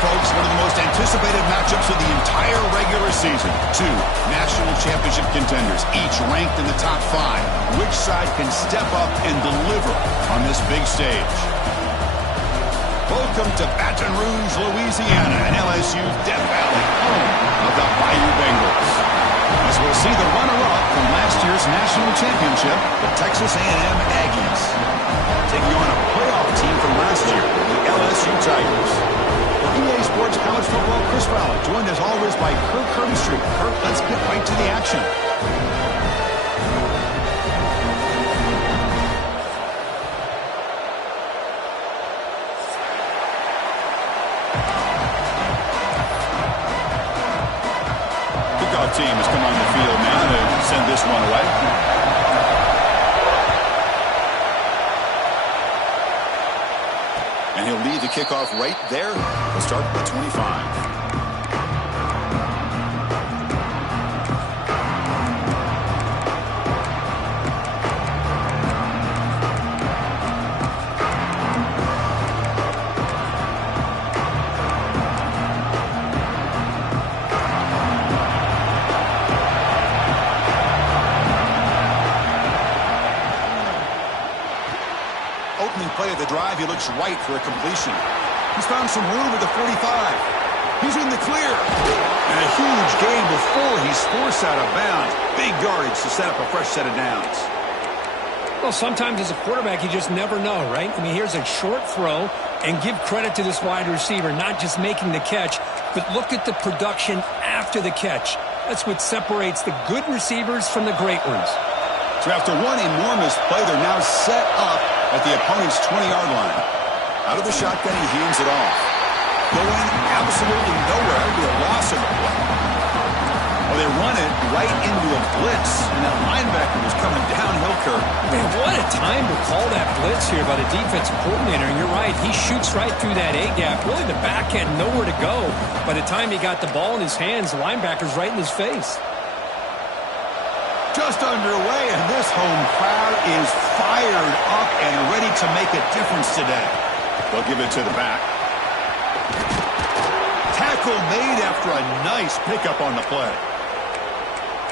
folks, one of the most anticipated matchups of the entire regular season. Two national championship contenders, each ranked in the top 5. Which side can step up and deliver on this big stage? Welcome to Baton Rouge, Louisiana, and LSU's Death Valley, home of the Bayou Bengals. As we'll see the runner-up from last year's national championship, the Texas A&M Aggies, taking on a playoff team from last year, the LSU Tigers. For EA Sports College Football, Chris Fowler, joined as always by Kirk Kirby-Street. Kirk, let's get right to the action. Kickoff team has come on the field now to send this one away. And he'll lead the kickoff right there. We'll start at the 25. Play of the drive, he looks right for a completion. He's found some room at the 45. He's in the clear. And a huge gain before he's forced out of bounds. Big yardage to set up a fresh set of downs. Well, sometimes as a quarterback, you just never know, right? I mean, here's a short throw, and give credit to this wide receiver, not just making the catch, but look at the production after the catch. That's what separates the good receivers from the great ones. So after one enormous play, they're now set up at the opponent's 20-yard line. Out of the shotgun, he hands it off. Going absolutely nowhere. That would be a loss of the play. Well, they run it right into a blitz, and that linebacker was coming downhill, Kirk. Man, what a time to call that blitz here by the defensive coordinator. And you're right, he shoots right through that A-gap. Really, the back had nowhere to go. By the time he got the ball in his hands, the linebacker's right in his face. Just underway, and this home crowd is fired up and ready to make a difference today. They'll give it to the back. Tackle made after a nice pickup on the play.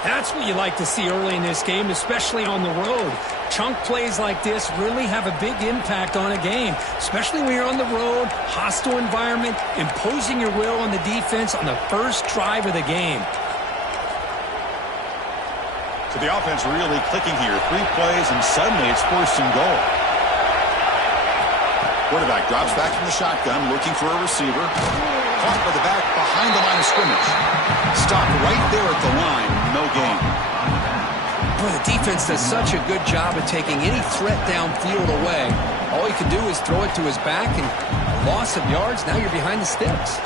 That's what you like to see early in this game, especially on the road. Chunk plays like this really have a big impact on a game, especially when you're on the road, hostile environment, imposing your will on the defense on the first drive of the game. So the offense really clicking here. 3 plays, and suddenly it's 1st and goal. Quarterback drops back from the shotgun, looking for a receiver. Caught by the back behind the line of scrimmage. Stopped right there at the line. No gain. Boy, the defense does such a good job of taking any threat downfield away. All you can do is throw it to his back, and loss of yards, now you're behind the sticks.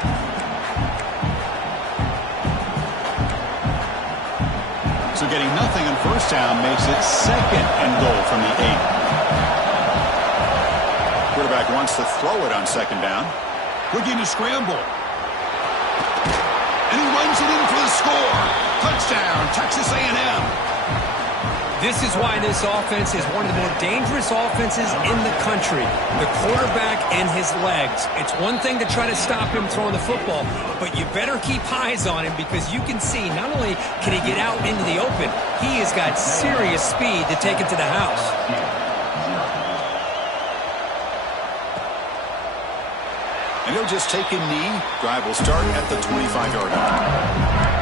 So getting nothing on first down makes it 2nd and goal from the 8. Quarterback wants to throw it on 2nd down. Looking to scramble. And he runs it in for the score. Touchdown, Texas A&M. This is why this offense is one of the more dangerous offenses in the country. The quarterback and his legs. It's one thing to try to stop him throwing the football, but you better keep eyes on him because you can see not only can he get out into the open, he has got serious speed to take it to the house. And he'll just take a knee. Drive will start at the 25-yard line.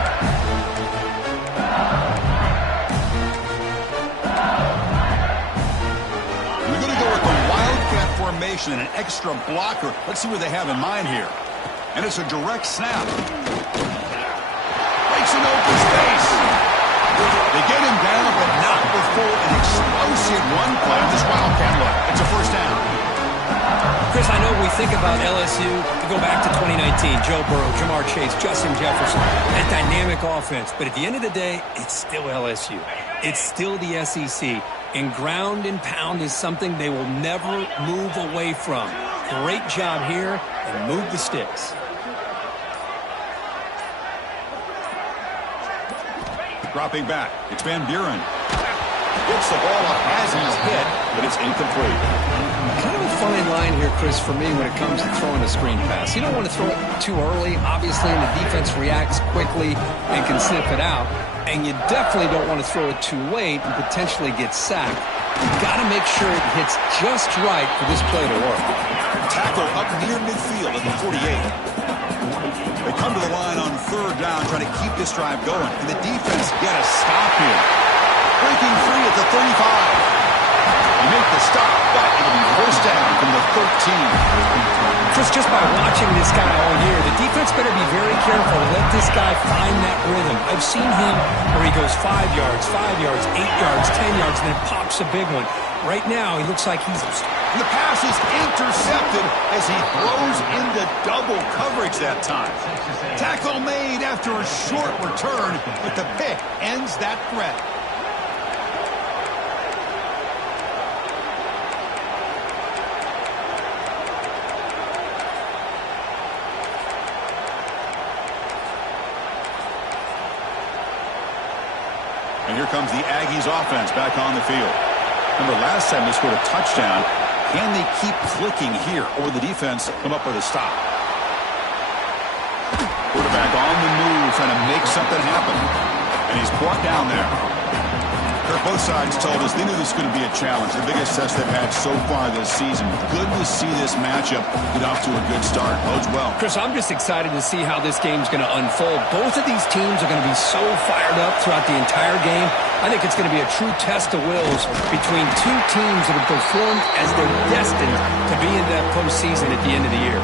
Formation and an extra blocker. Let's see what they have in mind here. And it's a direct snap. Breaks an open space. They get him down, but not before an explosive run play on this Wildcat look. It's a 1st down. Chris, I know we think about LSU, to go back to 2019, Joe Burrow, Jamar Chase, Justin Jefferson, that dynamic offense. But at the end of the day, it's still LSU. It's still the SEC. And ground and pound is something they will never move away from. Great job here, and move the sticks. Dropping back, it's Van Buren. Gets the ball up as he's hit, but it's incomplete. Kind of a fine line here, Chris, for me when it comes to throwing a screen pass. You don't want to throw it too early, obviously, and the defense reacts quickly and can sniff it out. And you definitely don't want to throw it too late and potentially get sacked. You've got to make sure it hits just right for this play to work. Tackle up near midfield at the 48. They come to the line on third down, trying to keep this drive going. And the defense get a stop here. Breaking free at the 35. They make the stop, but it'll be first down from the 13. Chris, just by watching this guy all year, the defense better be very careful to let this guy find that rhythm. I've seen him where he goes 5 yards, 8 yards, 10 yards, and then pops a big one. Right now, he looks like he's... The pass is intercepted as he throws into double coverage that time. Tackle made after a short return, but the pick ends that threat. And here comes the Aggies offense back on the field. Remember, last time they scored a touchdown. Can they keep clicking here, or will the defense come up with a stop? Quarterback on the move, trying to make something happen. And he's brought down there. Kirk, both sides told us they knew this was going to be a challenge. The biggest test they've had so far this season. Good to see this matchup get off to a good start. Bodes well. Chris, I'm just excited to see how this game's going to unfold. Both of these teams are going to be so fired up throughout the entire game. I think it's going to be a true test of wills between two teams that have performed as they're destined to be in that postseason at the end of the year.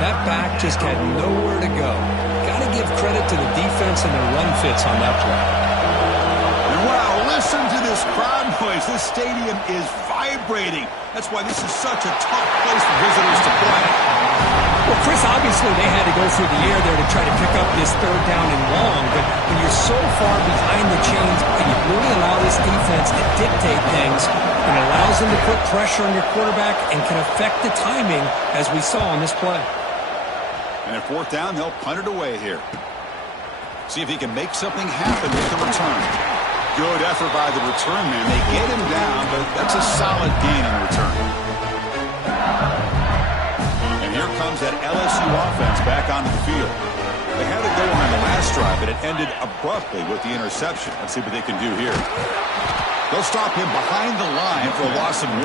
That back just had nowhere to go. Got to give credit to the defense and their run fits on that play. Wow, listen to this crowd noise. This stadium is vibrating. That's why this is such a tough place for visitors to play. Well, Chris, obviously they had to go through the air there to try to pick up this third down and long, but when you're so far behind the chains and you really allow this defense to dictate things, it allows them to put pressure on your quarterback and can affect the timing, as we saw on this play. And at fourth down, they'll punt it away here. See if he can make something happen with the return. Good effort by the return man. They get him down, but that's a solid gain in return. And here comes that LSU offense back onto the field. They had it going on the last drive, but it ended abruptly with the interception. Let's see what they can do here. They'll stop him behind the line for a loss of 1.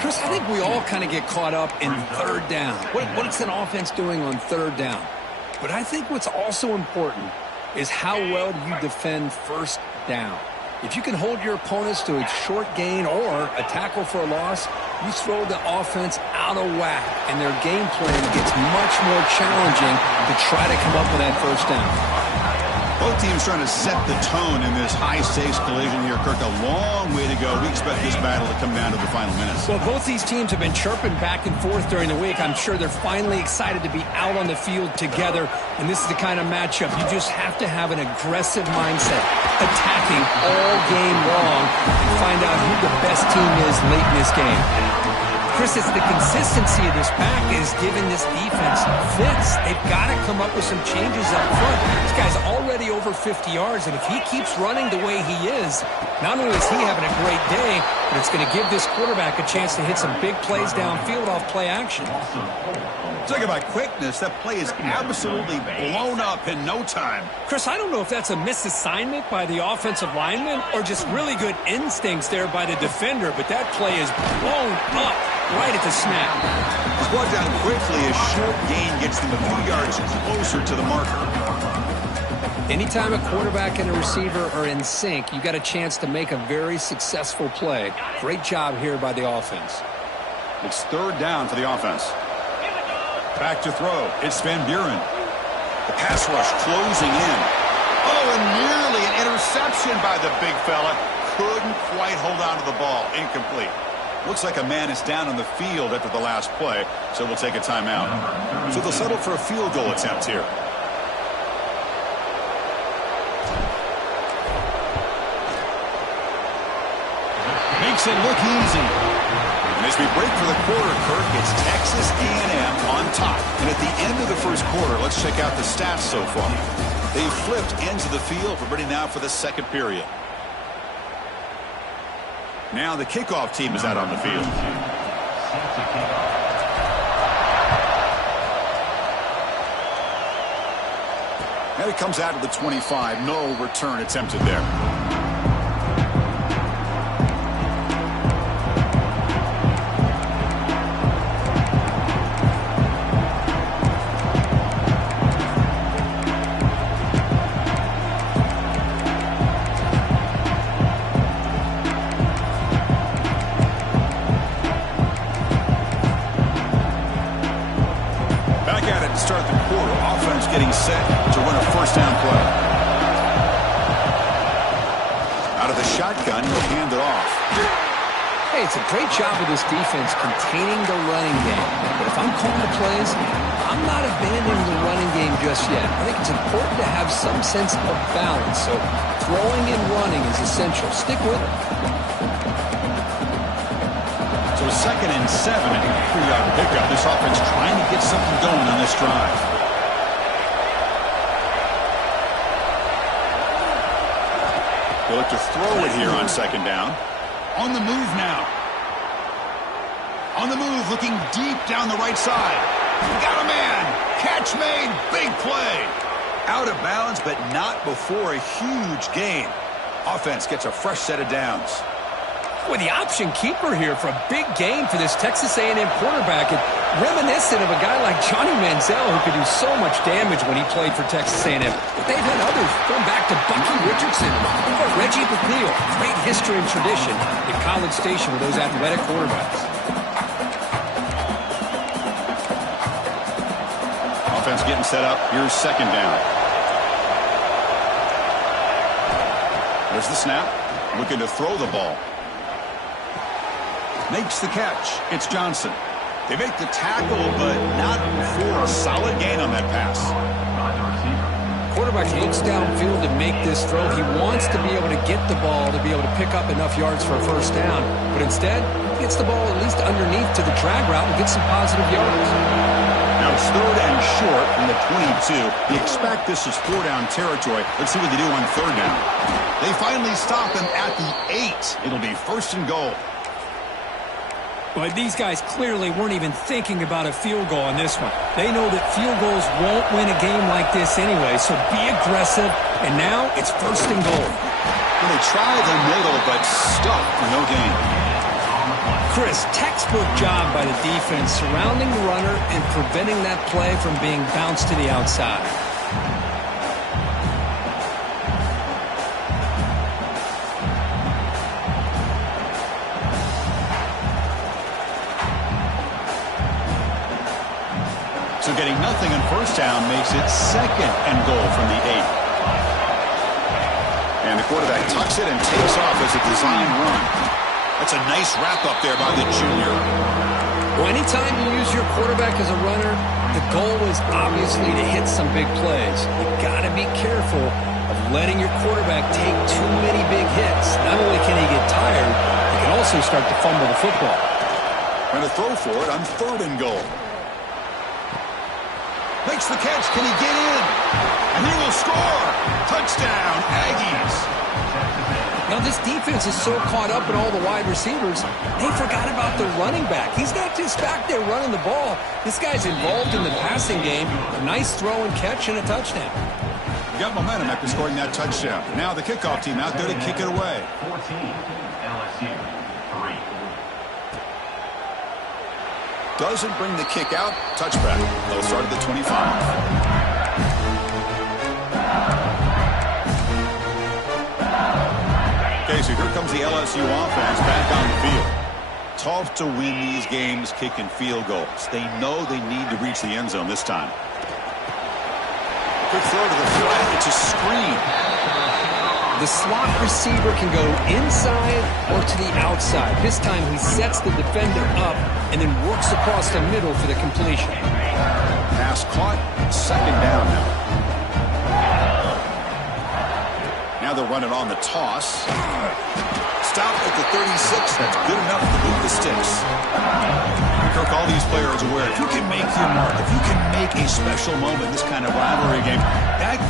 Chris, I think we all kind of get caught up in third down. What's an offense doing on third down? But I think what's also important is how well do you defend first down. If you can hold your opponents to a short gain or a tackle for a loss, you throw the offense out of whack, and their game plan gets much more challenging to try to come up with that first down. Both teams trying to set the tone in this high-stakes collision here. Kirk, a long way to go. We expect this battle to come down to the final minutes. Well, both these teams have been chirping back and forth during the week. I'm sure they're finally excited to be out on the field together, and this is the kind of matchup you just have to have an aggressive mindset, attacking all game long, and find out who the best team is late in this game. Chris, it's the consistency of this back is giving this defense fits. They've got to come up with some changes up front. This guy's already over 50 yards, and if he keeps running the way he is, not only is he having a great day, but it's going to give this quarterback a chance to hit some big plays downfield off play action. Talking about quickness, that play is absolutely blown up in no time. Chris, I don't know if that's a misassignment by the offensive lineman or just really good instincts there by the defender, but that play is blown up right at the snap. He's brought down quickly. A short gain gets them a few yards closer to the marker. Anytime a quarterback and a receiver are in sync, you got a chance to make a very successful play. Great job here by the offense. It's third down for the offense. Back to throw. It's Van Buren. The pass rush closing in. Oh, and nearly an interception by the big fella. Couldn't quite hold on to the ball. Incomplete. Looks like a man is down on the field after the last play, so we'll take a timeout. So they'll settle for a field goal attempt here. Makes it look easy. And as we break for the quarter, Kirk, it's Texas A&M on top. And at the end of the first quarter, let's check out the stats so far. They've flipped ends of the field. We're ready now for the second period. Now the kickoff team is out on the field. And it comes out of the 25. No return attempted there. Start the quarter. Offense getting set to run a first down play. Out of the shotgun, he'll hand it off. Hey, it's a great job of this defense containing the running game. But if I'm calling the plays, I'm not abandoning the running game just yet. I think it's important to have some sense of balance. So throwing and running is essential. Stick with it. So 2nd and 7 and a 3-yard pickup. This offense trying to get something going on this drive. They look to throw it here on 2nd down. On the move now. On the move, looking deep down the right side. Got a man. Catch made. Big play. Out of bounds, but not before a huge gain. Offense gets a fresh set of downs. With the option keeper here for a big game for this Texas A&M quarterback, and reminiscent of a guy like Johnny Manziel who could do so much damage when he played for Texas A&M. But they've had others going back to Bucky Richardson or Reggie McNeil. Great history and tradition at College Station with those athletic quarterbacks. Offense getting set up. Here's 2nd down. There's the snap. Looking to throw the ball. Makes the catch. It's Johnson. They make the tackle, but not for a solid gain on that pass. Quarterback looks downfield to make this throw. He wants to be able to get the ball to be able to pick up enough yards for a first down. But instead, he gets the ball at least underneath to the drag route and gets some positive yards. Now it's 3rd and short from the 22. You expect this is 4-down territory. Let's see what they do on 3rd down. They finally stop him at the 8. It'll be 1st and goal. But these guys clearly weren't even thinking about a field goal on this one. They know that field goals won't win a game like this anyway, so be aggressive. And now it's 1st and goal. Well, they try the middle, but stuck for no gain. Chris, textbook job by the defense surrounding the runner and preventing that play from being bounced to the outside. So getting nothing on 1st down makes it 2nd and goal from the 8. And the quarterback tucks it and takes off as a design run. That's a nice wrap-up there by the junior. Well, anytime you use your quarterback as a runner, the goal is obviously to hit some big plays. You've got to be careful of letting your quarterback take too many big hits. Not only can he get tired, he can also start to fumble the football. Going to throw for it on 3rd and goal. Makes the catch. Can he get in? And he will score. Touchdown, Aggies. Now, this defense is so caught up in all the wide receivers, they forgot about the running back. He's not just back there running the ball. This guy's involved in the passing game. A nice throw and catch and a touchdown. You got momentum after scoring that touchdown. Now the kickoff team out there to kick it away. 14, LSU, 3. Doesn't bring the kick out. Touchback. They'll start at the 25. Okay, so here comes the LSU offense back on the field. Tough to win these games kicking field goals. They know they need to reach the end zone this time. Quick throw to the flat. It's a screen. The slot receiver can go inside or to the outside. This time he sets the defender up and then works across the middle for the completion. Pass caught. 2nd down now. Now they'll run it on the toss. Stop at the 36. That's good enough to move the sticks. Kirk, all these players are aware, if you can make your mark, if you can make a special moment in this kind of rivalry game,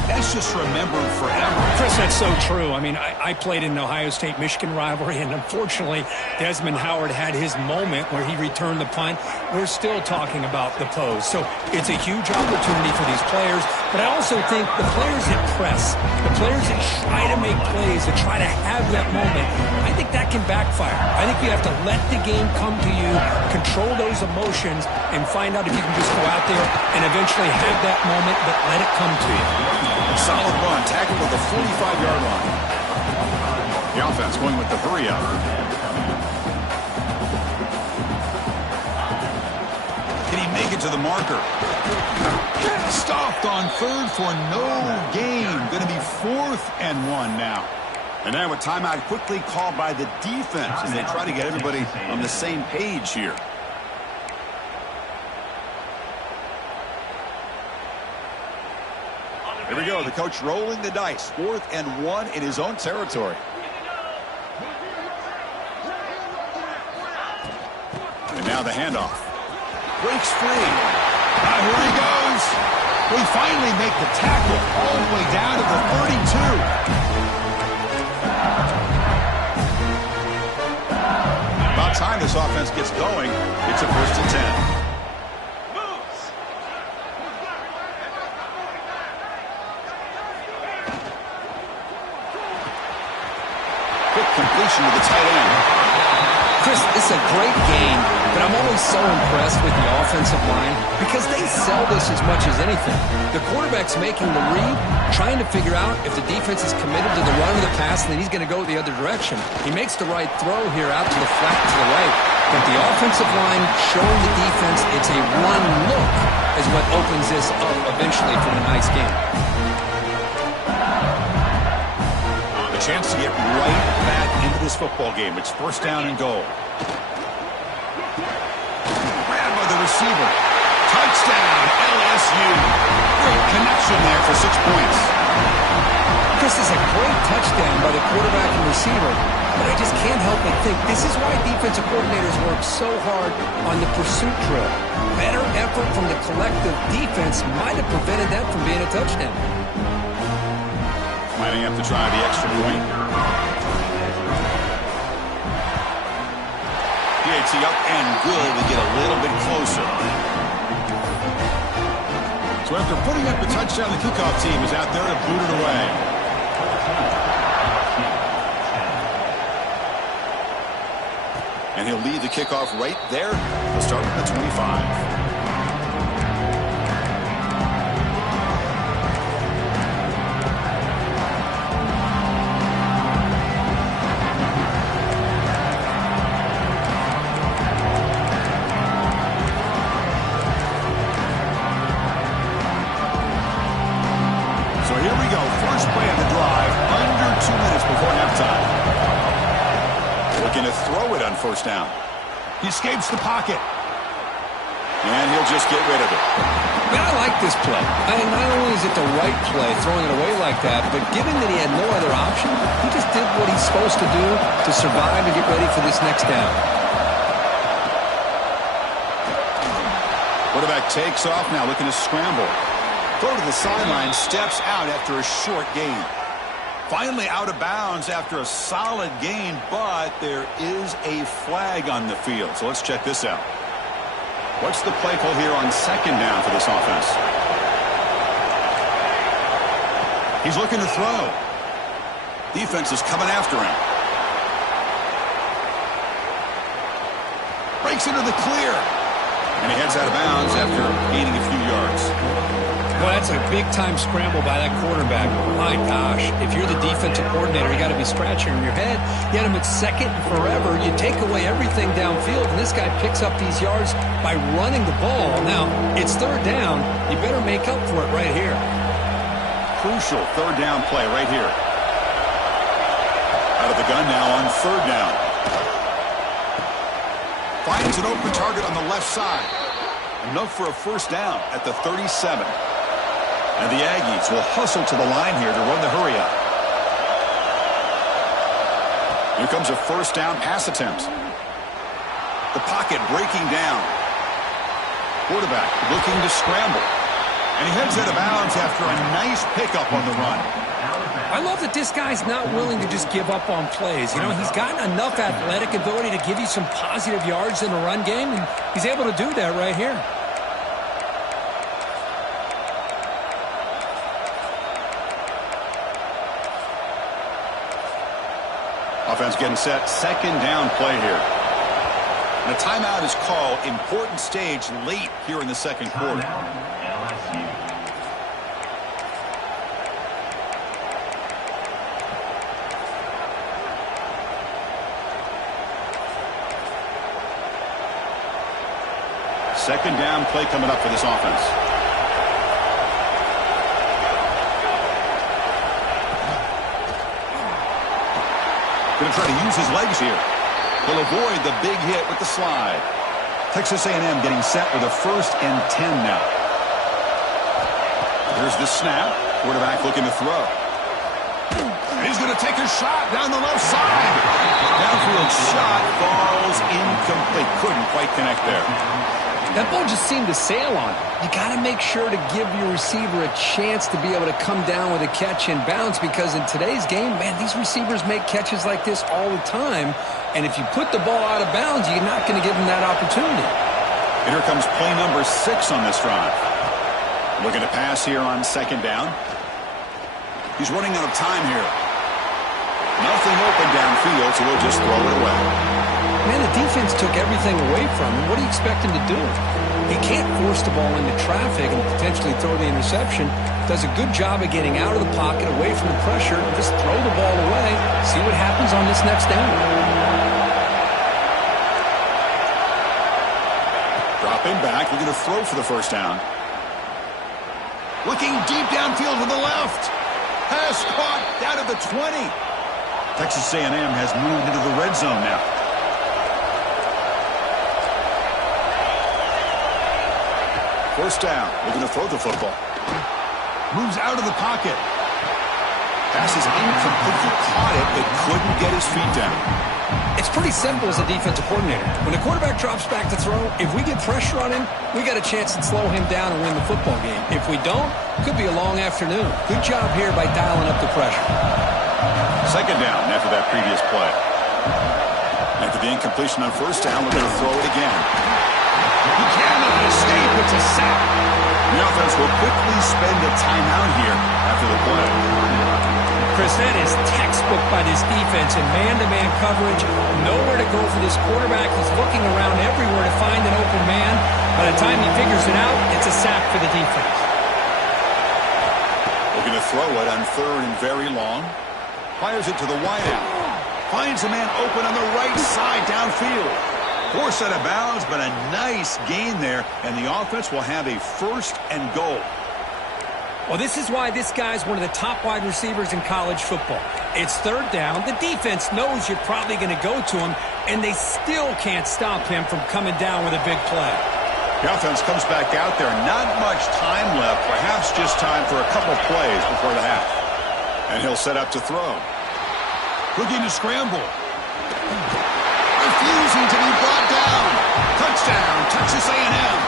that's just remembered forever. Chris, that's so true. I mean, I played in an Ohio State-Michigan rivalry, and unfortunately, Desmond Howard had his moment where he returned the punt. We're still talking about the pose. So it's a huge opportunity for these players, but I also think the players that press, the players that try to make plays, that try to have that moment, I think that can backfire. I think you have to let the game come to you, control those emotions, and find out if you can just go out there and eventually have that moment, but let it come to you. Solid run, tackled at the 45-yard line. The offense going with the hurry up. Can he make it to the marker? Stopped on third for no gain. Going to be 4th and 1 now. And now a timeout quickly called by the defense as they try to get everybody on the same page here. Here we go. The coach rolling the dice. 4th and 1 in his own territory. And now the handoff. Breaks free. Here he goes. We finally make the tackle all the way down to the 32. About time this offense gets going. It's a 1st and 10. Completion to the tight end. Chris, it's a great game, but I'm always so impressed with the offensive line because they sell this as much as anything. The quarterback's making the read, trying to figure out if the defense is committed to the run or the pass, and then he's going to go the other direction. He makes the right throw here out to the flat to the right, but the offensive line showing the defense it's a one look is what opens this up eventually for a nice game. Chance to get right back into this football game. It's 1st down and goal. Grabbed by the receiver. Touchdown, LSU. Great connection there for 6 points. This is a great touchdown by the quarterback and receiver, but I just can't help but think this is why defensive coordinators work so hard on the pursuit drill. Better effort from the collective defense might have prevented that from being a touchdown. Might have to try the extra point. PAT up and good. We get a little bit closer. So after putting up the touchdown, the kickoff team is out there to boot it away. And he'll lead the kickoff right there. He'll start with the 25. First down. He escapes the pocket. And he'll just get rid of it. Man, I like this play. Not only is it the right play, throwing it away like that, but given that he had no other option, he just did what he's supposed to do to survive and get ready for this next down. Quarterback takes off now, looking to scramble. Throw to the sideline, steps out after a short gain. Finally out of bounds after a solid gain, but there is a flag on the field. So let's check this out. What's the play call here on 2nd down for this offense? He's looking to throw. Defense is coming after him. Breaks into the clear. And he heads out of bounds after gaining a few yards. Well, that's a big-time scramble by that quarterback. My gosh, if you're the defensive coordinator, you got to be scratching your head. You had him at 2nd and forever. You take away everything downfield, and this guy picks up these yards by running the ball. Now, it's 3rd down. You better make up for it right here. Crucial 3rd down play right here. Out of the gun now on 3rd down. Finds an open target on the left side. Enough for a 1st down at the 37. And the Aggies will hustle to the line here to run the hurry up. Here comes a 1st down pass attempt. The pocket breaking down. quarterback looking to scramble. And he heads out of bounds after a nice pickup on the run. I love that this guy's not willing to just give up on plays. You know, he's got enough athletic ability to give you some positive yards in the run game, and he's able to do that right here. Offense getting set. Second down play here. And a timeout is called. Important stage late here in the second quarter. Second down play coming up for this offense. Going to try to use his legs here. He'll avoid the big hit with the slide. Texas A&M getting set with a 1st and 10 now. Here's the snap. Quarterback looking to throw. And he's going to take a shot down the left side. Downfield shot falls incomplete. Couldn't quite connect there. That ball just seemed to sail on. You got to make sure to give your receiver a chance to be able to come down with a catch and bounce, because in today's game, man, these receivers make catches like this all the time. And if you put the ball out of bounds, you're not going to give them that opportunity. And here comes play number 6 on this drive. Looking to pass here on second down. He's running out of time here. Nothing open downfield, so we'll just throw it away. Man, the defense took everything away from him. What do you expect him to do? He can't force the ball into traffic and potentially throw the interception. Does a good job of getting out of the pocket, away from the pressure, and just throw the ball away. See what happens on this next down. Dropping back, we're going to throw for the first down. Looking deep downfield to the left. Pass caught down at the 20. Texas A&M has moved into the red zone now. First down. We're going to throw the football. Moves out of the pocket. Pass is incomplete. He caught it, but couldn't get his feet down. It's pretty simple as a defensive coordinator. When the quarterback drops back to throw, if we get pressure on him, we got a chance to slow him down and win the football game. If we don't, it could be a long afternoon. Good job here by dialing up the pressure. Second down after that previous play. After the incompletion on first down, we're going to throw it again. He cannot escape. It's a sack. The offense will quickly spend a timeout here after the play. Chris, that is textbook by this defense in man-to-man coverage. Nowhere to go for this quarterback. He's looking around everywhere to find an open man. By the time he figures it out, it's a sack for the defense. Looking to throw it on 3rd and very long. Fires it to the wideout. Finds a man open on the right side downfield. Forced out of bounds, but a nice gain there, and the offense will have a 1st and goal. Well, this is why this guy's one of the top wide receivers in college football. It's 3rd down. The defense knows you're probably going to go to him, and they still can't stop him from coming down with a big play. The offense comes back out there. Not much time left, perhaps just time for a couple plays before the half. And he'll set up to throw. Looking to scramble. Refusing to be brought down. Touchdown, Texas A&M.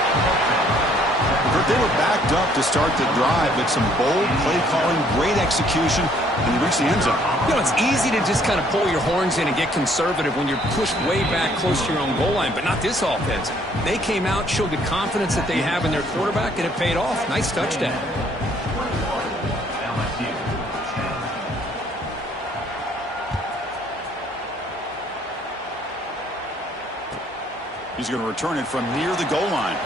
They were backed up to start the drive, but some bold play calling, great execution, and they reached the end zone. You know, it's easy to just kind of pull your horns in and get conservative when you're pushed way back close to your own goal line, but not this offense. They came out, showed the confidence that they have in their quarterback, and it paid off. Nice touchdown. He's going to return it from near the goal line.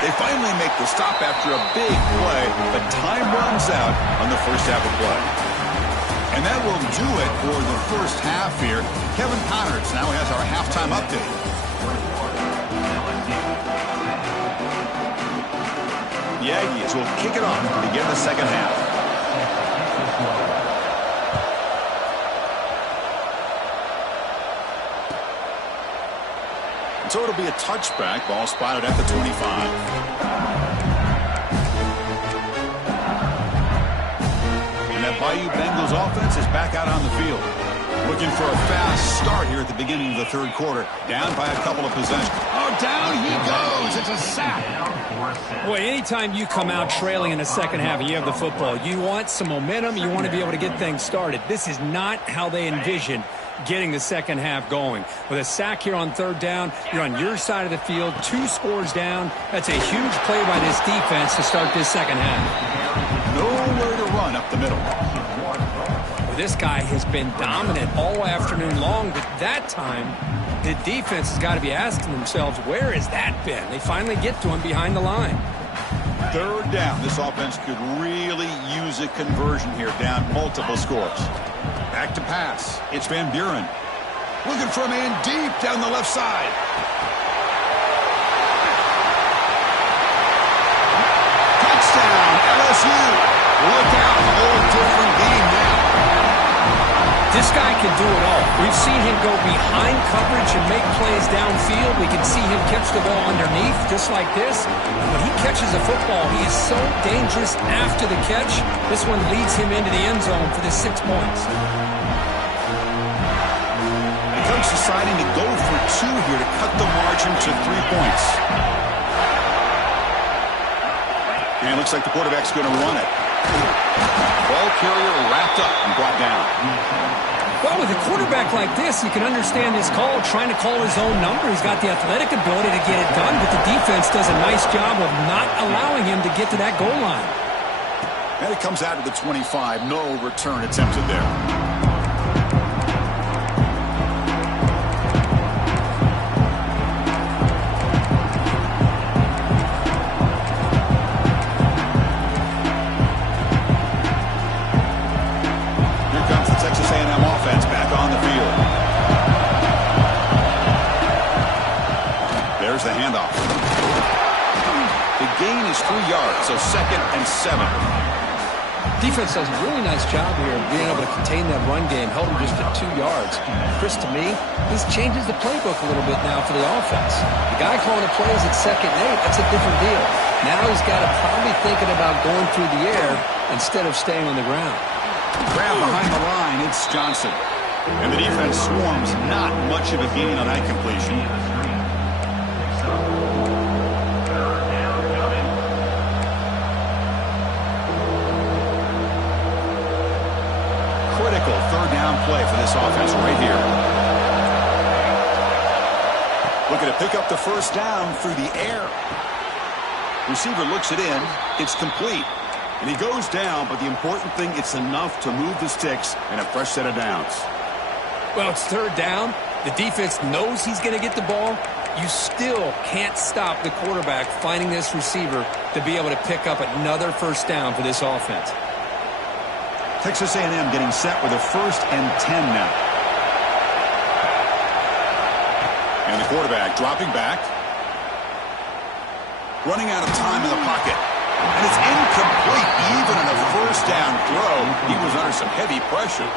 They finally make the stop after a big play, but time runs out on the first half of play. And that will do it for the first half here. Kevin Connors now has our halftime update. The Aggies will kick it off to begin the second half. So it'll be a touchback. Ball spotted at the 25. And that Bayou Bengals offense is back out on the field. Looking for a fast start here at the beginning of the third quarter. Down by a couple of possessions. Oh, down he goes. It's a sack. Boy, anytime you come out trailing in the second half and you have the football, you want some momentum. You want to be able to get things started. This is not how they envision getting the second half going. With a sack here on third down, you're on your side of the field, 2 scores down. That's a huge play by this defense to start this second half. Nowhere to run up the middle. Well, this guy has been dominant all afternoon long, but that time, the defense has got to be asking themselves, where has that been? They finally get to him behind the line. Third down. This offense could really use a conversion here, down multiple scores. Back to pass. It's Van Buren. Looking for a man deep down the left side. Touchdown, LSU. Look out, a whole different game now. This guy can do it all. We've seen him go behind coverage and make plays downfield. We can see him catch the ball underneath, just like this. When he catches a football, he is so dangerous after the catch. This one leads him into the end zone for the 6 points. The coach deciding to go for 2 here to cut the margin to 3 points. And it looks like the quarterback's going to run it. Ball carrier wrapped up and brought down. Well, with a quarterback like this, you can understand his call, trying to call his own number. He's got the athletic ability to get it done, but the defense does a nice job of not allowing him to get to that goal line. And it comes out of the 25. No return attempted there. The handoff. The gain is 3 yards, so 2nd and 7. Defense does a really nice job here of being able to contain that run game, held him just at 2 yards. Chris, to me, this changes the playbook a little bit now for the offense. The guy calling the plays at 2nd and 8, that's a different deal. Now he's got to probably thinking about going through the air instead of staying on the ground. Grab behind the line, it's Johnson. And the defense swarms, not much of a gain on that completion. Critical third down play for this offense right here. Looking to pick up the first down through the air. Receiver looks it in. It's complete. And he goes down, but the important thing, it's enough to move the sticks and a fresh set of downs. Well, it's third down. The defense knows he's going to get the ball. You still can't stop the quarterback finding this receiver to be able to pick up another first down for this offense. Texas A&M getting set with a 1st and 10 now. And the quarterback dropping back. Running out of time in the pocket. And it's incomplete. Even in a first down throw, he was under some heavy pressure.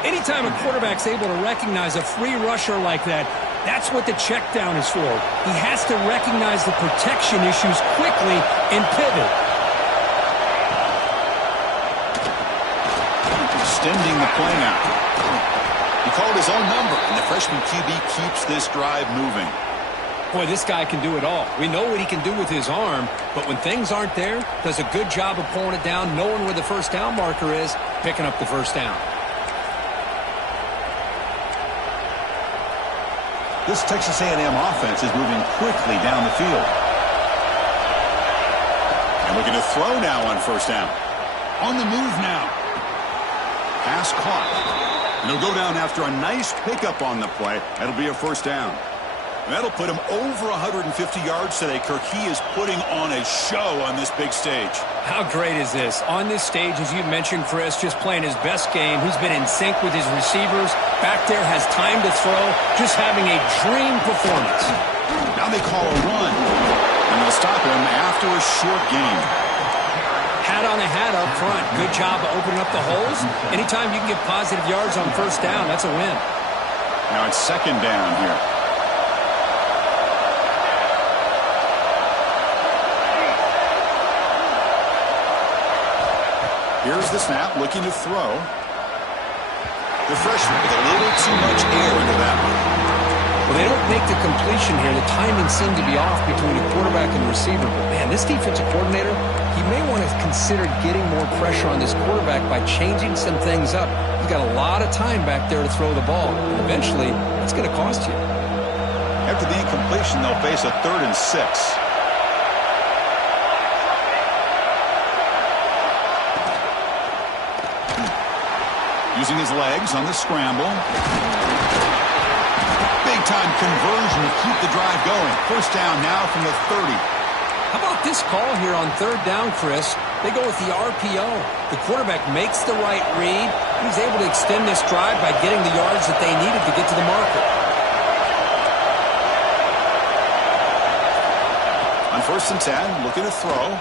Anytime a quarterback's able to recognize a free rusher like that, that's what the check down is for. He has to recognize the protection issues quickly and pivot. Extending the play now. He called his own number, and the freshman QB keeps this drive moving. Boy, this guy can do it all. We know what he can do with his arm, but when things aren't there, does a good job of pulling it down, knowing where the first down marker is, picking up the first down. This Texas A&M offense is moving quickly down the field. And looking to throw now on first down. On the move now. Pass caught. And he'll go down after a nice pickup on the play. That'll be a first down. And that'll put him over 150 yards today. Kirk, he is putting on a show on this big stage. How great is this? On this stage, as you mentioned, Chris, just playing his best game. He's been in sync with his receivers. Back there, has time to throw. Just having a dream performance. Now they call a run. And they'll stop him after a short gain. Hat on the hat up front. Good job of opening up the holes. Anytime you can get positive yards on first down, that's a win. Now it's second down here. Here's the snap, looking to throw. The freshman with a little too much air into that one. Well, they don't make the completion here. The timing seemed to be off between the quarterback and the receiver. But, man, this defensive coordinator, he may want to consider getting more pressure on this quarterback by changing some things up. He's got a lot of time back there to throw the ball. And eventually, it's going to cost you. After the incompletion, they'll face a 3rd and 6. Using his legs on the scramble. Big-time conversion to keep the drive going. First down now from the 30. How about this call here on 3rd down, Chris? They go with the RPO. The quarterback makes the right read. He's able to extend this drive by getting the yards that they needed to get to the marker. On 1st and 10, looking to throw.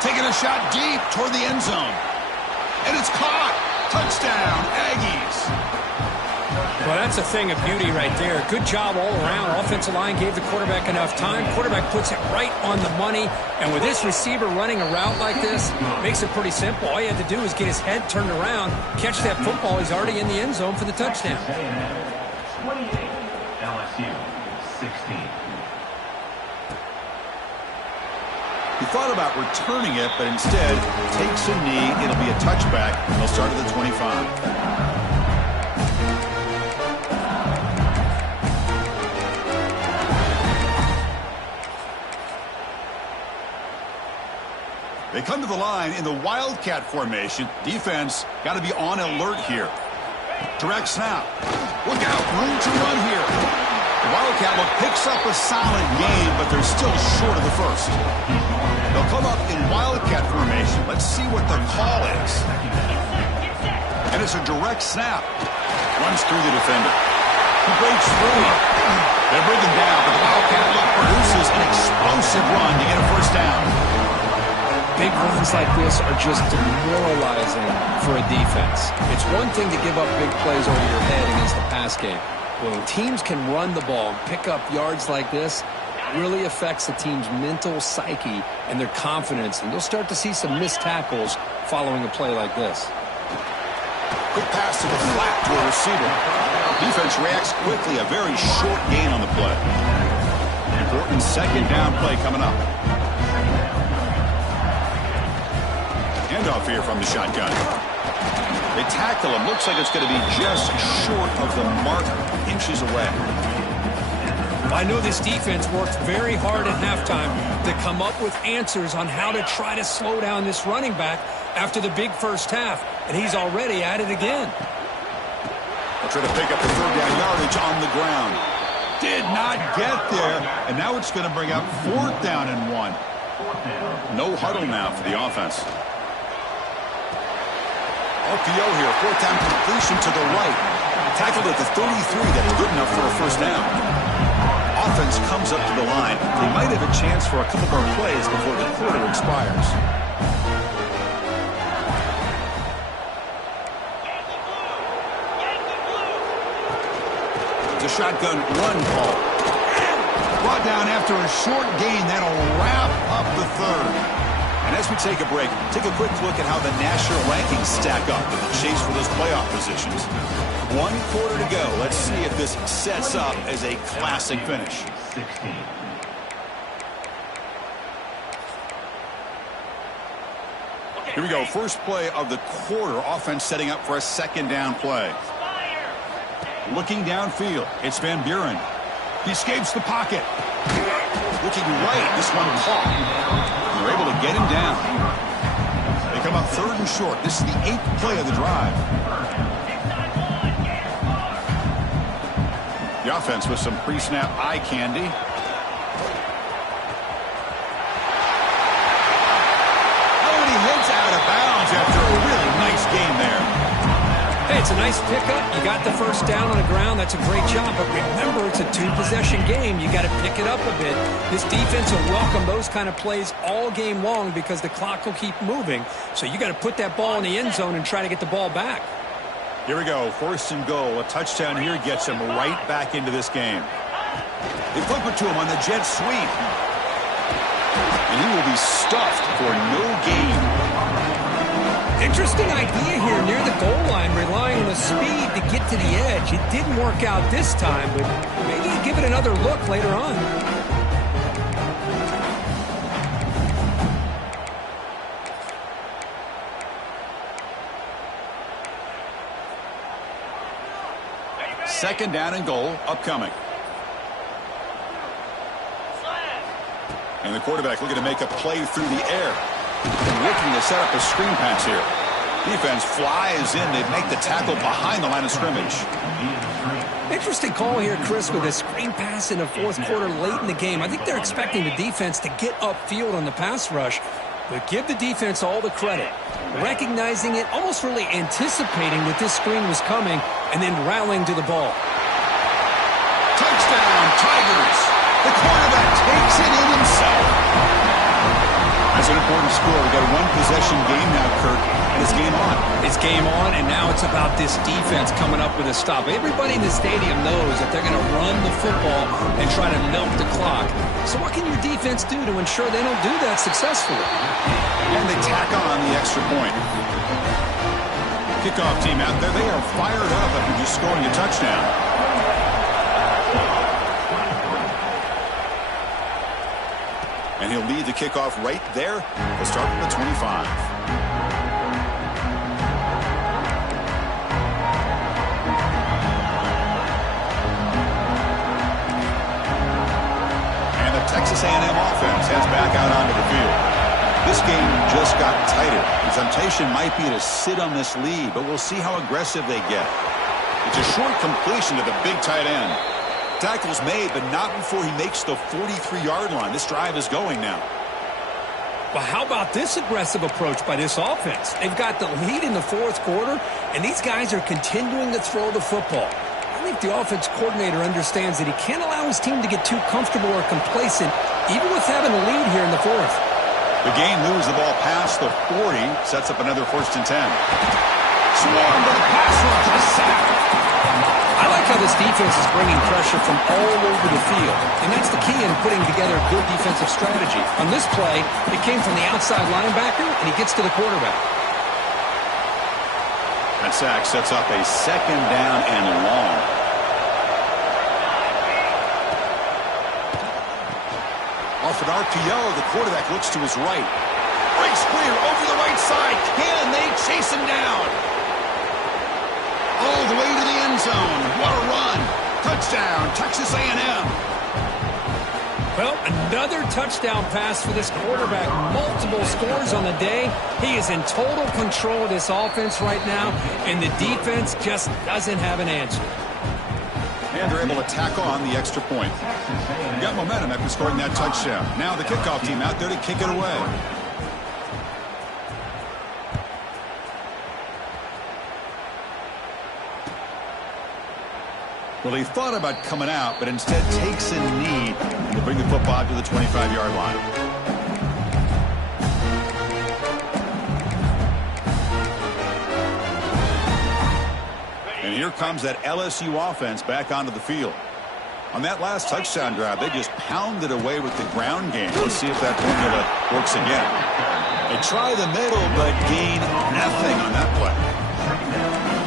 Taking a shot deep toward the end zone. And it's caught. Touchdown, Aggies. Well, that's a thing of beauty right there. Good job all around. Offensive line gave the quarterback enough time. Quarterback puts it right on the money. And with this receiver running a route like this, makes it pretty simple. All you had to do is get his head turned around, catch that football. He's already in the end zone for the touchdown. 28, LSU 16. He thought about returning it, but instead takes a knee. It'll be a touchback, and they'll start at the 25. They come to the line in the Wildcat formation. Defense got to be on alert here. Direct snap. Look out, room to run here. The Wildcat look picks up a solid game, but they're still short of the first. They'll come up in Wildcat formation. Let's see what the call is. And it's a direct snap. Runs through the defender. He breaks through. They bring him down, but the Wildcat look produces an explosive run to get a first down. Big runs like this are just demoralizing for a defense. It's one thing to give up big plays over your head against the pass game. When teams can run the ball and pick up yards like this, it really affects the team's mental psyche and their confidence. And you'll start to see some missed tackles following a play like this. Quick pass to the flat to a receiver. Defense reacts quickly. A very short gain on the play. Important 2nd down play coming up. Handoff here from the shotgun. They tackle him. Looks like it's going to be just short of the mark, inches away. I know this defense worked very hard at halftime to come up with answers on how to try to slow down this running back after the big first half, and he's already at it again. They'll try to pick up the 3rd down yardage on the ground. Did not get there, and now it's going to bring up 4th down and 1. No huddle now for the offense. RPO here, 4th down completion to the right. Tackled at the 33, that's good enough for a first down. Offense comes up to the line. They might have a chance for a couple more plays before the quarter expires. It's a shotgun run call. Brought down after a short gain. That'll wrap up the 3rd. And as we take a break, take a quick look at how the national rankings stack up in the chase for those playoff positions. 1 quarter to go. Let's see if this sets up as a classic finish. 16. Here we go. First play of the quarter. Offense setting up for a 2nd down play. Looking downfield. It's Van Buren. He escapes the pocket. Looking right. This one caught. They're able to get him down. They come up 3rd and short. This is the 8th play of the drive. The offense with some pre-snap eye candy. Oh, and he heads out of bounds after a really nice game there. Hey, it's a nice pickup. You got the first down on the ground. That's a great job. But remember, it's a 2-possession game. You got to pick it up a bit. This defense will welcome those kind of plays all game long because the clock will keep moving. So you got to put that ball in the end zone and try to get the ball back. Here we go. 1st and goal. A touchdown here gets him right back into this game. They flip it to him on the jet sweep. And he will be stuffed for no gain. Interesting idea here near the goal line, relying on the speed to get to the edge. It didn't work out this time, but maybe give it another look later on. Second down and goal upcoming. And the quarterback looking to make a play through the air. And looking to set up a screen pass here. Defense flies in. They make the tackle behind the line of scrimmage. Interesting call here, Chris, with a screen pass in the fourth quarter late in the game. I think they're expecting the defense to get upfield on the pass rush, but give the defense all the credit. Recognizing it, almost really anticipating that this screen was coming, and then rallying to the ball. Touchdown, Tigers! The quarterback takes it in himself. That's an important score. We've got a one-possession game now, Kirk, and it's game on. It's game on, and now it's about this defense coming up with a stop. Everybody in the stadium knows that they're going to run the football and try to milk the clock. So what can your defense do to ensure they don't do that successfully? And they tack on the extra point. Kickoff team out there, they are fired up after just scoring a touchdown. And he'll lead the kickoff right there. He'll start from the 25. And the Texas A&M offense heads back out onto the field. This game just got tighter. The temptation might be to sit on this lead, but we'll see how aggressive they get. It's a short completion to the big tight end. Tackle's made, but not before he makes the 43-yard line. This drive is going now. Well, how about this aggressive approach by this offense? They've got the lead in the fourth quarter, and these guys are continuing to throw the football. I think the offense coordinator understands that he can't allow his team to get too comfortable or complacent, even with having a lead here in the fourth. The game moves the ball past the 40, sets up another 1st and 10. Swarm to the pass rush, a sack. I like how this defense is bringing pressure from all over the field, and that's the key in putting together a good defensive strategy. On this play, it came from the outside linebacker, and he gets to the quarterback. That sack sets up a 2nd down and long. Off an RPO, the quarterback looks to his right. Breaks clear over the right side. Can they chase him down? All the way to the end zone. What a run. Touchdown, Texas A&M. Well, another touchdown pass for this quarterback. Multiple scores on the day. He is in total control of this offense right now, and the defense just doesn't have an answer. And they're able to tack on the extra point. Got momentum after scoring that touchdown. Now the kickoff team out there to kick it away. Well, he thought about coming out, but instead takes a knee to bring the football to the 25-yard line. And here comes that LSU offense back onto the field. On that last touchdown drive, they just pounded away with the ground game. Let's see if that formula works again. They try the middle, but gain nothing on that play.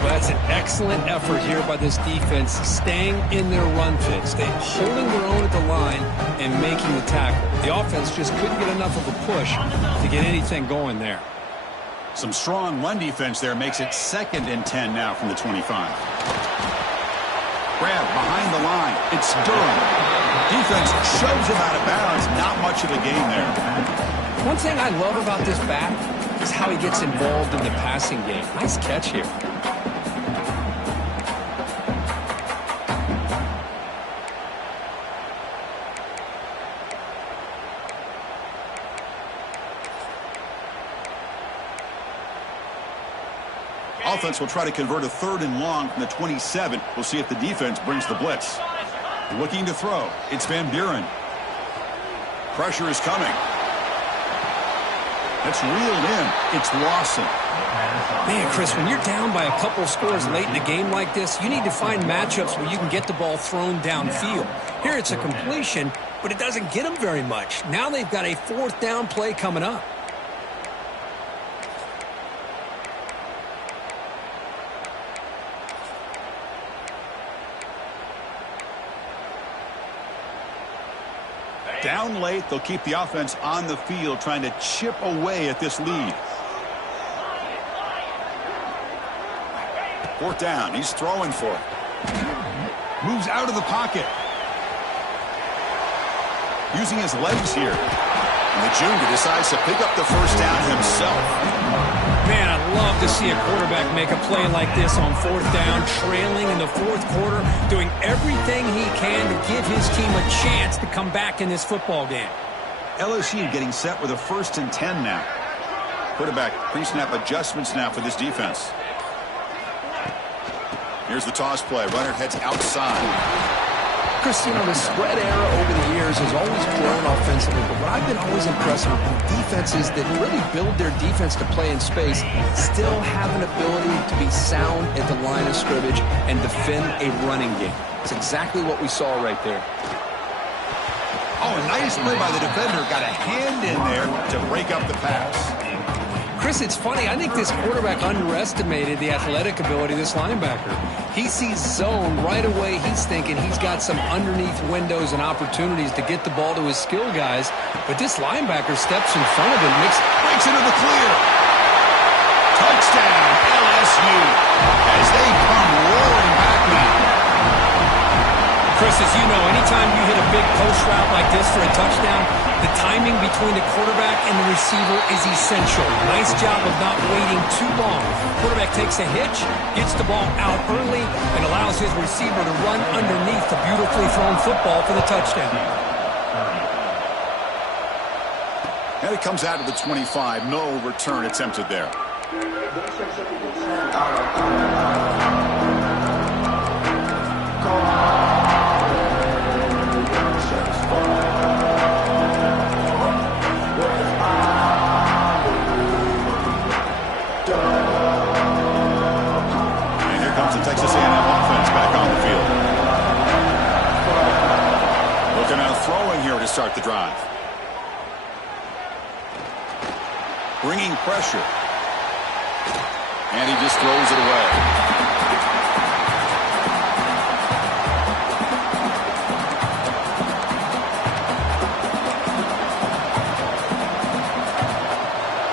Well, that's an excellent effort here by this defense, staying in their run fits. They're holding their own at the line and making the tackle. The offense just couldn't get enough of a push to get anything going there. Some strong run defense there makes it 2nd and 10 now from the 25. Grab behind the line. It's Durham. Defense shoves him out of bounds. Not much of a gain there. One thing I love about this back is how he gets involved in the passing game. Nice catch here. Offense will try to convert a 3rd and long from the 27. We'll see if the defense brings the blitz. Looking to throw. It's Van Buren. Pressure is coming. It's reeled in. It's Lawson. Man, Chris, when you're down by a couple scores late in a game like this, you need to find matchups where you can get the ball thrown downfield. Here it's a completion, but it doesn't get them very much. Now they've got a 4th down play coming up. Down late, they'll keep the offense on the field trying to chip away at this lead. Fourth down. He's throwing for it. Moves out of the pocket. Using his legs here. And the junior decides to pick up the first down himself. Man, I'd love to see a quarterback make a play like this on fourth down, trailing in the fourth quarter, doing everything he can to give his team a chance to come back in this football game. LSU getting set with a 1st and 10 now. Quarterback pre-snap adjustments now for this defense. Here's the toss play. Runner heads outside. Chris, you know, the spread era over the years has always grown offensively, but what I've been always impressed with defenses that really build their defense to play in space still have an ability to be sound at the line of scrimmage and defend a running game. It's exactly what we saw right there. Oh, a nice play by the defender. Got a hand in there to break up the pass. Chris, it's funny. I think this quarterback underestimated the athletic ability of this linebacker. He sees zone right away. He's thinking he's got some underneath windows and opportunities to get the ball to his skill guys. But this linebacker steps in front of him, breaks into the clear. Touchdown, LSU, as they come roaring back now. Chris, as you know, anytime you hit a big post route like this for a touchdown, the timing between the quarterback and the receiver is essential. Nice job of not waiting too long. Quarterback takes a hitch, gets the ball out early, and allows his receiver to run underneath the beautifully thrown football for the touchdown. And it comes out of the 25. No return attempted there. Texas A&M offense back on the field. Looking at throwing here to start the drive. Bringing pressure. And he just throws it away.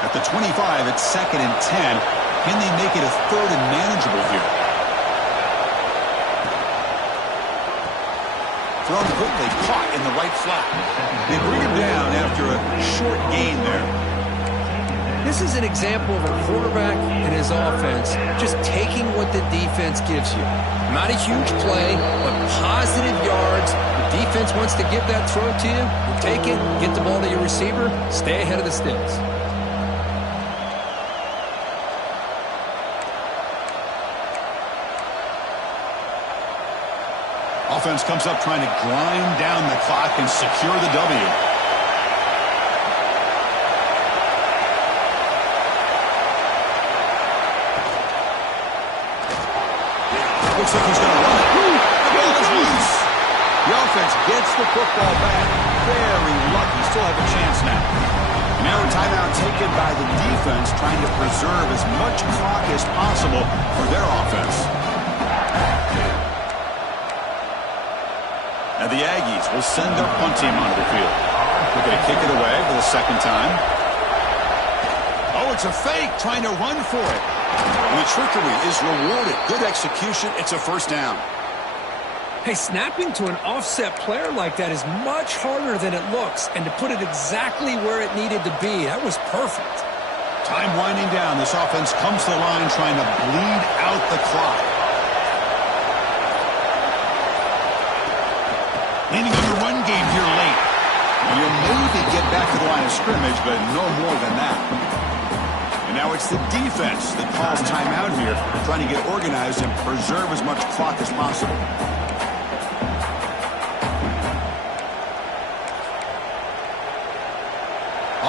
At the 25, it's 2nd and 10. Can they make it a 3rd and manageable here? Thrown quickly, caught in the right flat. They bring him down after a short gain there. This is an example of a quarterback and his offense just taking what the defense gives you. Not a huge play, but positive yards. The defense wants to give that throw to you. You take it, get the ball to your receiver, stay ahead of the sticks. Offense comes up trying to grind down the clock and secure the W. Looks like he's going to run it. The ball is loose. The offense gets the football back. Very lucky. Still have a chance now. Now a timeout taken by the defense, trying to preserve as much clock as possible for their offense. And the Aggies will send their punt team onto the field. They're going to kick it away for the 2nd time. Oh, it's a fake, trying to run for it. And the trickery is rewarded. Good execution. It's a 1st down. Hey, snapping to an offset player like that is much harder than it looks. And to put it exactly where it needed to be, that was perfect. Time winding down. This offense comes to the line trying to bleed out the clock. Leaning on the run game here late. You'll maybe get back to the line of scrimmage, but no more than that. And now it's the defense that calls timeout here, trying to get organized and preserve as much clock as possible.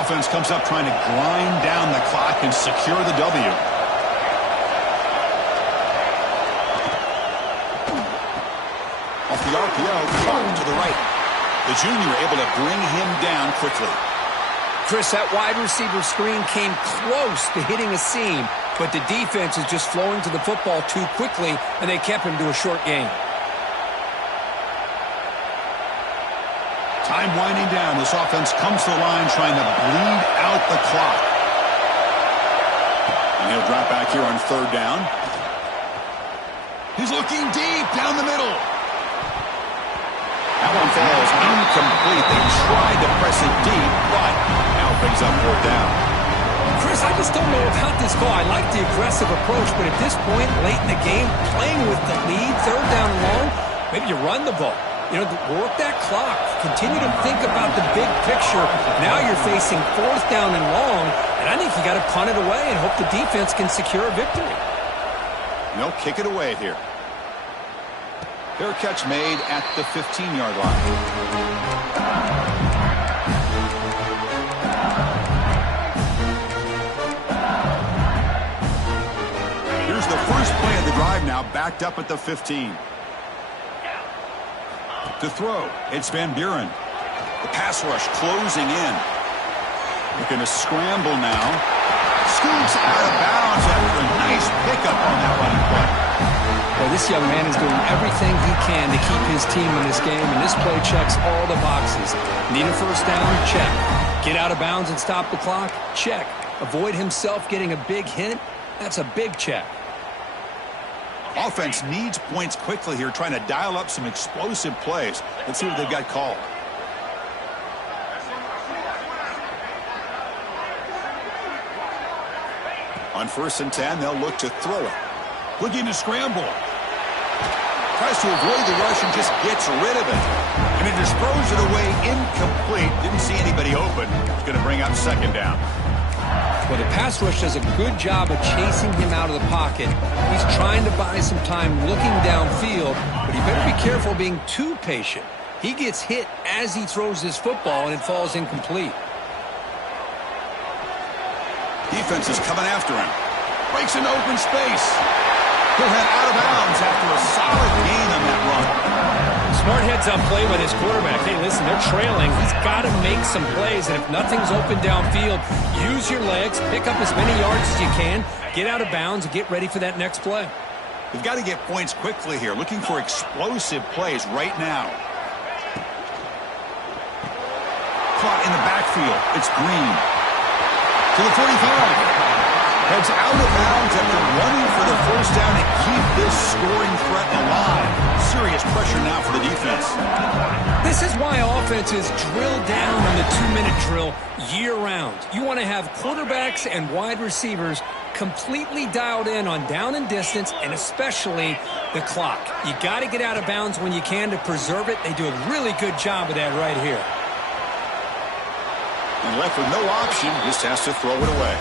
Offense comes up trying to grind down the clock and secure the W. Off the RPO, caught to the right. The junior able to bring him down quickly. Chris, that wide receiver screen came close to hitting a seam, but the defense is just flowing to the football too quickly, and they kept him to a short gain. Time winding down. This offense comes to the line trying to bleed out the clock. And he'll drop back here on third down. He's looking deep down the middle. That one falls incomplete. They tried to press it deep, but now brings up fourth down. Chris, I just don't know about this call. I like the aggressive approach, but at this point, late in the game, playing with the lead, third down and long, maybe you run the ball. You know, work that clock. Continue to think about the big picture. Now you're facing fourth down and long, and I think you got to punt it away and hope the defense can secure a victory. They'll kick it away here. Fair catch made at the 15-yard line. Here's the first play of the drive now, backed up at the 15. To throw, it's Van Buren. The pass rush closing in. Looking to scramble now. Scoops out of bounds after a nice pickup on that running play. Well, this young man is doing everything he can to keep his team in this game, and this play checks all the boxes. Need a first down? Check. Get out of bounds and stop the clock? Check. Avoid himself getting a big hit? That's a big check. Offense needs points quickly here, trying to dial up some explosive plays. Let's see what they've got called. On 1st and 10, they'll look to throw it. Looking to scramble. Tries to avoid the rush and just gets rid of it. And it just throws it away incomplete. Didn't see anybody open. It's going to bring up second down. Well, the pass rush does a good job of chasing him out of the pocket. He's trying to buy some time looking downfield, but he better be careful being too patient. He gets hit as he throws his football, and it falls incomplete. Defense is coming after him. Breaks into open space. He'll head out of bounds after a solid gain on that run. Smart heads-up play by his quarterback. Hey, listen, they're trailing. He's got to make some plays, and if nothing's open downfield, use your legs, pick up as many yards as you can, get out of bounds, and get ready for that next play. We've got to get points quickly here, looking for explosive plays right now. Caught in the backfield. It's Green. To the 45. Heads out of bounds after running for the first down to keep this scoring threat alive. Serious pressure now for the defense. This is why offenses drill down on the 2-minute drill year-round. You want to have quarterbacks and wide receivers completely dialed in on down and distance, and especially the clock. You got to get out of bounds when you can to preserve it. They do a really good job of that right here. And left with no option, just has to throw it away.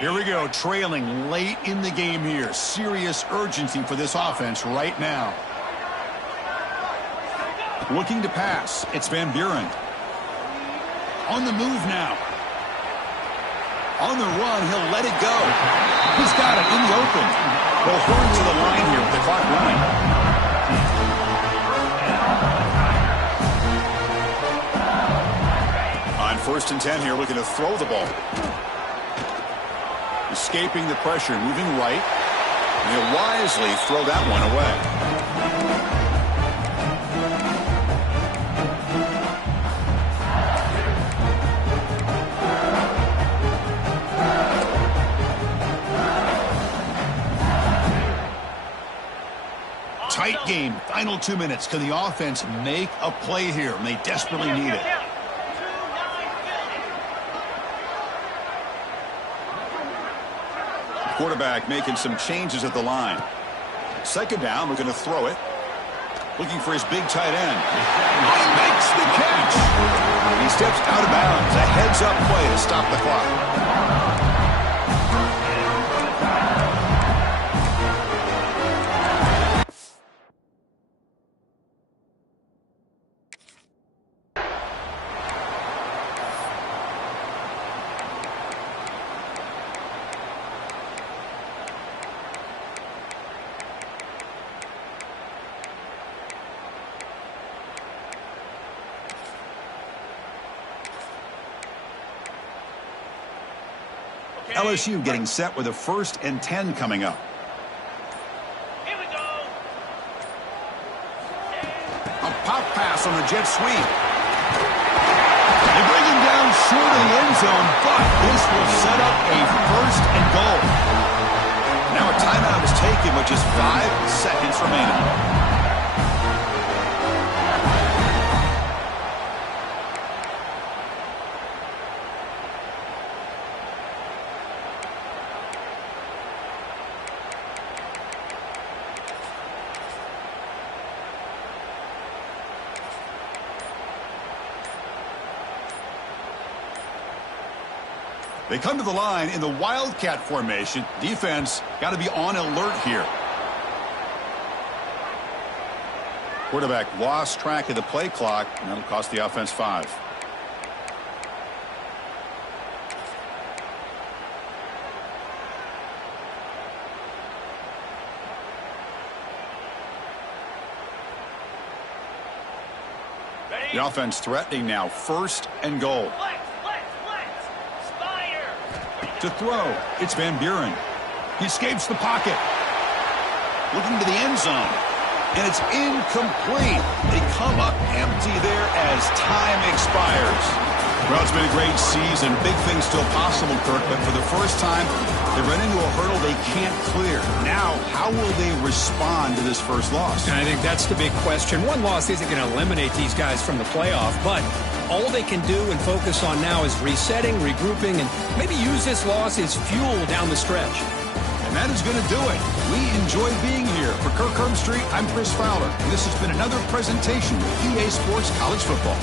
Here we go, trailing late in the game here. Serious urgency for this offense right now. Looking to pass, it's Van Buren. On the move now. On the run, he'll let it go. He's got it in the open. They'll hurry to the line here with the clock running. On 1st and 10 here, looking to throw the ball. Escaping the pressure, moving right. And he'll wisely throw that one away. Tight game, final 2 minutes. Can the offense make a play here? And they desperately need it. Quarterback making some changes at the line. Second down, we're going to throw it. Looking for his big tight end. He makes the catch. He steps out of bounds. A heads-up play to stop the clock. LSU getting set with a 1st and 10 coming up. Here we go. A pop pass on the jet sweep. They bring him down short of the end zone, but this will set up a 1st and goal. Now a timeout is taken with just 5 seconds remaining. They come to the line in the Wildcat formation. Defense got to be on alert here. Quarterback lost track of the play clock, and that'll cost the offense 5. The offense threatening now, 1st and goal. To throw, it's Van Buren. He escapes the pocket. Looking to the end zone. And it's incomplete. They come up empty there as time expires. Well, it's been a great season. Big things still possible, Kirk, but for the first time, they run into a hurdle they can't clear. Now, how will they respond to this first loss? And I think that's the big question. One loss isn't going to eliminate these guys from the playoff, but all they can do and focus on now is resetting, regrouping, and maybe use this loss as fuel down the stretch. And that is going to do it. We enjoy being here. For Kirk Herbstreit, I'm Chris Fowler. And this has been another presentation of EA Sports College Football.